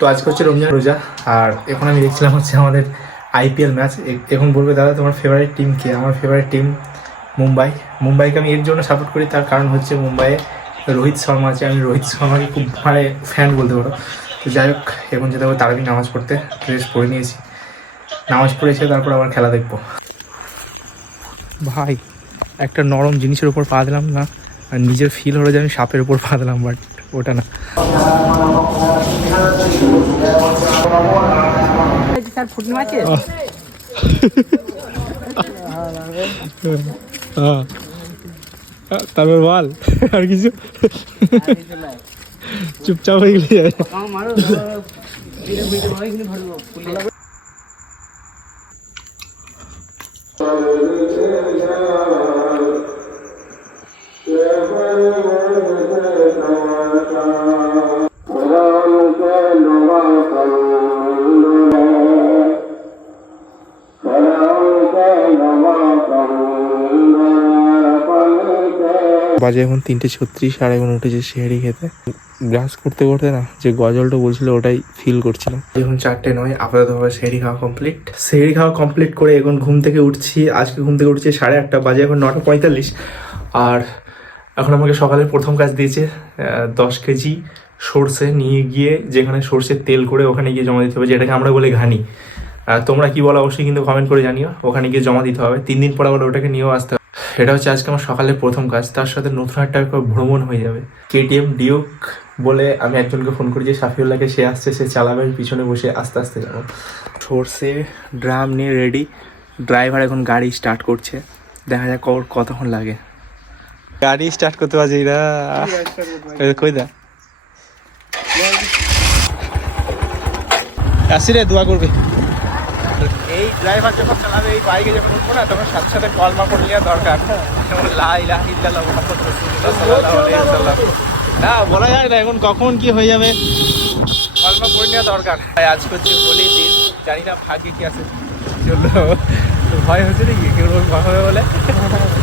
তো আজকে হচ্ছে রমজান রোজা, আর এখন আমি দেখছিলাম হচ্ছে আমাদের আইপিএল ম্যাচ। এখন বলবে, দাদা, তোমার ফেভারিট টিম কে? আমার ফেভারিট টিম মুম্বাই। মুম্বাইকে আমি এর জন্য সাপোর্ট করি, তার কারণ হচ্ছে মুম্বাইয়ে রোহিত শর্মা আছে। আমি রোহিত শর্মাকে খুব মানে ফ্যান বলতে পারো। তো যাই হোক, এখন যেতে হবে তারাবি নামাজ পড়তে। ড্রেস পরে নিয়েছি। নামাজ পড়ে এসে তারপর আবার খেলা দেখব। ভাই, একটা নরম জিনিসের উপর পা দিলাম না, আর নিজের ফিল হলো যে আমি সাপের উপর পা দিলাম বাট ওটা না। তারপর বল আর কিছু? চুপচাপ হয়ে গেলে যায় মারো বাজে এখন তিনটে ছত্রিশ আর এখন উঠেছে শেহারি খেতে। ব্রাশ করতে করতে না, যে গজলটা বলছিল ওটাই ফিল করছিলাম। এখন চারটে নয় আপাততভাবে শেহারি খাওয়া কমপ্লিট শেহারি খাওয়া কমপ্লিট করে এখন ঘুম থেকে উঠছি, আজকে ঘুম থেকে উঠছি সাড়ে আটটা, বাজে এখন নটা পঁয়তাল্লিশ। আর এখন আমাকে সকালে প্রথম কাজ দিয়েছে দশ কেজি সর্ষে নিয়ে গিয়ে যেখানে সর্ষের তেল করে ওখানে গিয়ে জমা দিতে হবে, যেটাকে আমরা বলে ঘানি। তোমরা কি বলো অবশ্যই কিন্তু কমেন্ট করে জানিও, ওখানে গিয়ে জমা দিতে হবে। তিন দিন পর আবার ওটাকে নিয়েও আসতে হবে। এটা হচ্ছে আজকে আমার সকালের প্রথম কাজ, তার সাথে নতুন একটা ভ্রমণ হয়ে যাবে। কেটিএম ডিউক বলে আমি একজনকে ফোন করি যে সাফিউল্লাহকে, সে আসছে, সে চালাবে পিছনে বসে আস্তে আস্তে যাব। সর্ষে ড্রাম নিয়ে রেডি ড্রাইভার এখন গাড়ি স্টার্ট করছে। দেখা যাক কতক্ষণ লাগে। গাড়ি স্টার্ট করতে পারছি না। কই দা? আসি রে, দোয়া করবে। এই ড্রাইভার যখন চালাবে, এই বাইকে যখন উঠবো না, তখন সাথে সাথে কলমা পড়ে নেওয়া দরকার। না, বলা যায় না, এখন কখন কি হয়ে যাবে। কলমা পড়ে নেওয়া দরকার। আজ হচ্ছে হোলি দিন, জানি না ভাগ্যে কি আছে। চলল ভয় হচ্ছে নাকি? কীরকম ভয় হবে বলে?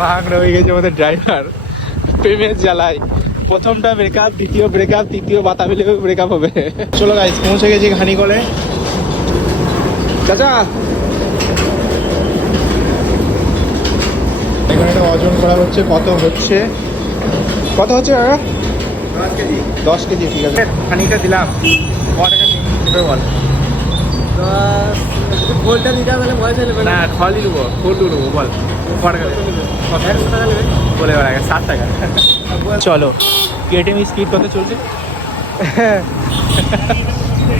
ভাগ হয়ে গেছে আমাদের ড্রাইভার প্রেমের জ্বালাই প্রথমটা ব্রেকআপ দ্বিতীয় ব্রেকআপ তৃতীয় বাতাবি লেগে ব্রেকআপ হবে চলো গাইস পৌঁছে গেছি ঘানিকলে চাচা এখানে একটা ওজন করা হচ্ছে কত হচ্ছে কত হচ্ছে কাকা দশ কেজি ঠিক আছে খানিকটা দিলাম গোলটা দিতে তাহলে পয়সা নেবে না খলি নেব ফোটু নেব বল। টাকা নেবে বলে আগে ষাট টাকা। চলো কেটিএম স্পিড কত চলছে।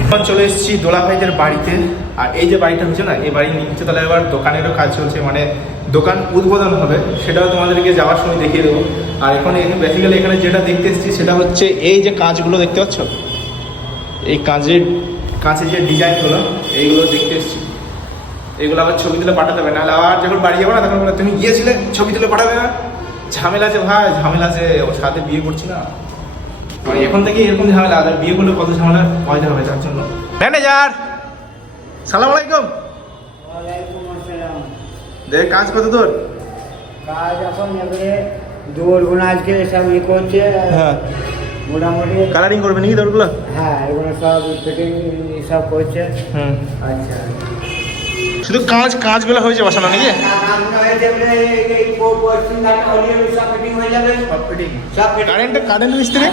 এখন চলে এসেছি দোলা ভাইদের বাড়িতে। আর এই যে বাড়িটা হচ্ছে না, এই বাড়ির নিচে তাহলে এবার দোকানেরও কাজ চলছে মানে দোকান উদ্বোধন হবে, সেটাও তোমাদেরকে যাওয়ার সময় দেখিয়ে দেবো। আর এখন এখানে বেসিক্যালি এখানে যেটা দেখতে এসেছি, সেটা হচ্ছে এই যে কাঁচগুলো দেখতে পাচ্ছ? এই কাঁচের কাঁচের যে ডিজাইনগুলো এইগুলো দেখতে এসেছি। এগুলো আবার ছবি তুলে পাঠাতে হবে নাহলে আবার যখন বাড়ি যাব না তখন বলে তুমি গিয়েছিলে? ছবি তুলে পাঠাবে না? ঝামেলা আছে ভাই ঝামেলা আছে ওর সাথে বিয়ে করছি না। মানে এখন থেকে এরকম ঝামেলা আর বিয়ে করলে কত ঝামেলা পয়দা হবে তার জন্য। ম্যানেজার! সালাম আলাইকুম। দেখ কাজ কত তোর? কাজ এখন দৌড় গুণ আজকে সব ই করছে। হ্যাঁ। মোটামুটি কালারিং করবে নাকি তোরগুলো হ্যাঁ এগুলো সব ফিটিং সব করছে। হুম। আচ্ছা। শুধু কাঁচ কাঁচগুলো হয়েছে বসানো নাকি? কারেন্ট কারেন্ট মিস্ত্রি?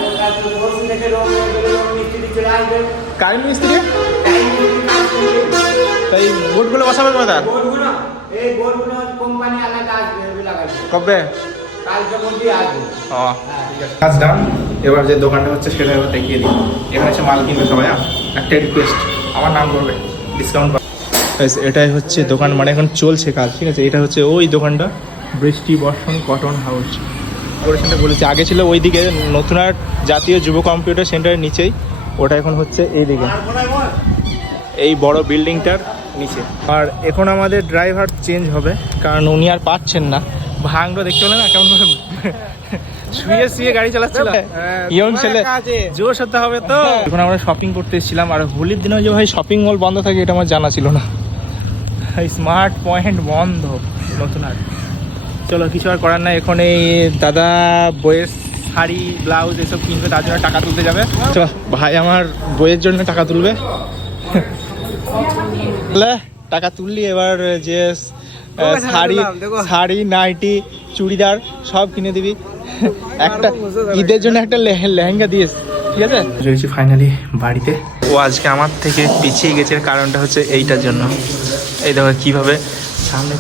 কারেন্ট মিস্ত্রি তাই বোর্ডগুলো বসাবে কবে? কাজ ডান এবার যে দোকানটা হচ্ছে সেটা এবার দেখিয়ে দিই। এখানে হচ্ছে মাল কিনবে সবাই হ্যাঁ? একটা রিকোয়েস্ট আমার নাম করবে ডিসকাউন্ট এটাই হচ্ছে দোকান মানে এখন চলছে কাজ ঠিক আছে? এটা হচ্ছে ওই দোকানটা বৃষ্টি বর্ষণ কটন হাউস কর্পোরেশনটা বলেছে আগে ছিল ওই দিকে নতুন আর জাতীয় যুব কম্পিউটার সেন্টারের নিচেই। ওটা এখন হচ্ছে এই দিকে এই বড় বিল্ডিংটার নিচে। আর এখন আমাদের ড্রাইভার চেঞ্জ হবে কারণ উনি আর পাচ্ছেন না। ভাঙড়ো দেখতে পেলে না? কেমন শুয়ে শুয়ে গাড়ি চালাচ্ছিল। ইয়ং ছেলে। জোশ হতে হবে তো। এখন আমরা শপিং করতে এসেছিলাম। আর হোলির দিনেও যে ভাই শপিং মল বন্ধ থাকে এটা আমার জানা ছিল না। স্মার্ট পয়েন্ট বন্ধ। নতুন আর। চলো কিছু আর করার নাই। এখন এই দাদা বইয়ের শাড়ি ব্লাউজ এসব কিনবে তার জন্য টাকা তুলতে যাবে। চলো ভাই আমার বইয়ের জন্য টাকা তুলবে। লে, টাকা তুললি এবার যে শাড়ি শাড়ি নাইটি চুড়িদার সব কিনে দিবি। একটা ঈদের জন্য একটা লেহে- লেহেঙ্গা দিয়েস ঠিক আছে? রয়েছি ফাইনালি বাড়িতে। ও আজকে আমার থেকে পিছিয়ে গেছে কারণটা হচ্ছে এইটার জন্য। এই দেখো কীভাবে সামনে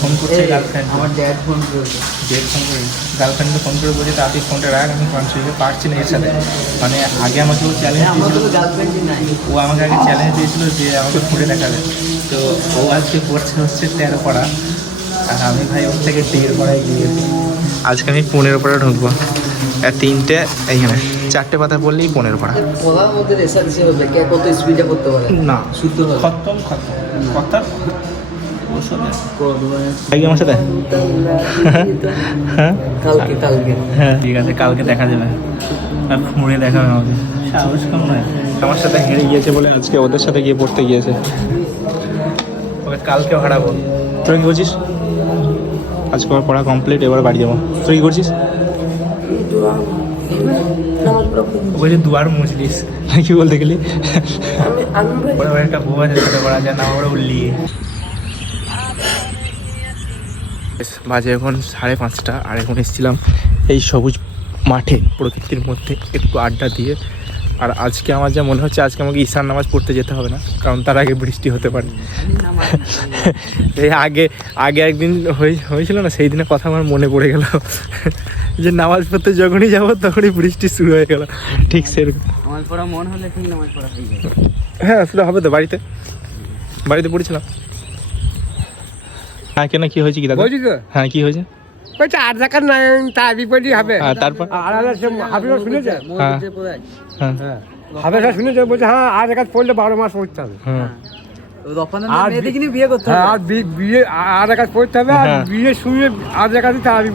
ফোন করছে গার্লফ্রেন্ড আমার ড্যাড ফোন করেছে ফোন করে গার্লফ্রেন্ডকে ফোন করে বলছে তাড়াতাড়ি ফোনটা রাখ আমি পারছি না এর সাথে। মানে আগে আমাকে ও চ্যালেঞ্জ দিয়েছিল। ও আমাকে আগে চ্যালেঞ্জ দিয়েছিল যে আমাকে ফুটে দেখাবে। তো ও আজকে পড়ছে হচ্ছে তেরো পড়া। আর আমি ভাই ওর থেকে দেড় পড়ায় গিয়েছি। আজকে আমি পনেরো পড়া ঢুকবো। আর তিনটে এইখানে চারটে পাতা পড়লেই পনেরো পড়া। পড়ার মধ্যে রেসারেসি হবে কে কত স্পিডে পড়তে পারে। না। শুদ্ধ হবে খতম খতম। কথা আমার সাথে? হ্যাঁ? কালকে কালকে। হ্যাঁ ঠিক আছে কালকে দেখা যাবে। আর মুড়ে দেখা হবে আমাকে। সাহস কম নয়। আমার সাথে হেরে গিয়েছে বলে আজকে ওদের সাথে গিয়ে পড়তে গিয়েছে। ওকে কালকে হারাবো। তুই কি করছিস? আজকে আমার পড়া কমপ্লিট এবার বাড়ি যাব। তুই কি করছিস? বলছে দুয়ার মুছলিস। কি বলতে গেলি? একটা বউ আছে ছোটো করা যায় না ওরা উল্লি বাজে এখন সাড়ে পাঁচটা আর এখন এসেছিলাম এই সবুজ মাঠে প্রকৃতির মধ্যে একটু আড্ডা দিয়ে। আর আজকে আমার যা মনে হচ্ছে আজকে আমাকে ঈশান নামাজ পড়তে যেতে হবে না কারণ তার আগে বৃষ্টি হতে পারে। এই আগে আগে একদিন হয়ে- হয়েছিল না সেই দিনের কথা আমার মনে পড়ে গেল। যে নামাজ পড়তে যখনই যাব তখনই বৃষ্টি শুরু হয়ে গেল। ঠিক সেরকম। আমার পড়া মন হলে ঠিক নামাজ পড়া হ্যাঁ সেটা হবে তো বাড়িতে। বাড়িতে পড়েছিলাম। হ্যাঁ কেন কি হয়েছে কি দাদা? হ্যাঁ কি হয়েছে? বলছে আট টাকার নাই তার বিপরীতই হবে। হ্যাঁ তারপর? আর আলাদা সে হাফিজা শুনেছে হ্যাঁ হ্যাঁ। হাফিজা শুনেছে বলছে হ্যাঁ আট টাকা পড়লে বারো মাস পড়তে হবে। হুম আর বিয়ে করতে হ্যাঁ হবে। আর বি- বিয়ে টাকা পড়তে হবে আর হ্যাঁ। বিয়ে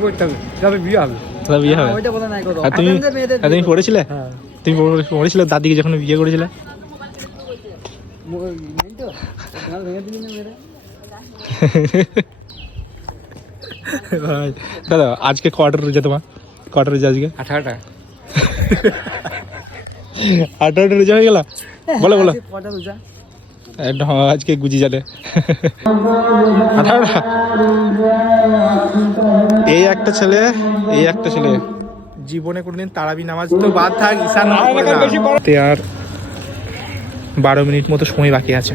পড়তে হবে তবে বিয়ে হবে। তাহলে বিয়ে হবে। ওইটা বলে নাই করো আর তুমি আর তুমি পড়েছিলে? হ্যাঁ। তুমি পড়েছিলে? দাদিকে যখন বিয়ে করেছিলে? করো। নাই তো? তোমার ভেঙে দিলি না মেয়েরা? ভাই, দাদা আজকে কোয়ার্টার রয়েছে তোমার? কোয়ার্টার রয়েছে আজকে? আঠারোটা। আঠারোটা রোজা হয়ে গেল? বলো বলো। আজকে গুজি যাবে। আঠারোটা? এই একটা ছেলে এই একটা ছেলে। জীবনে কোনোদিন তারাবি নামাজ তো বাদ থাক ঈশান নামাজ পড়ে তে আর বারো মিনিট মতো সময় বাকি আছে।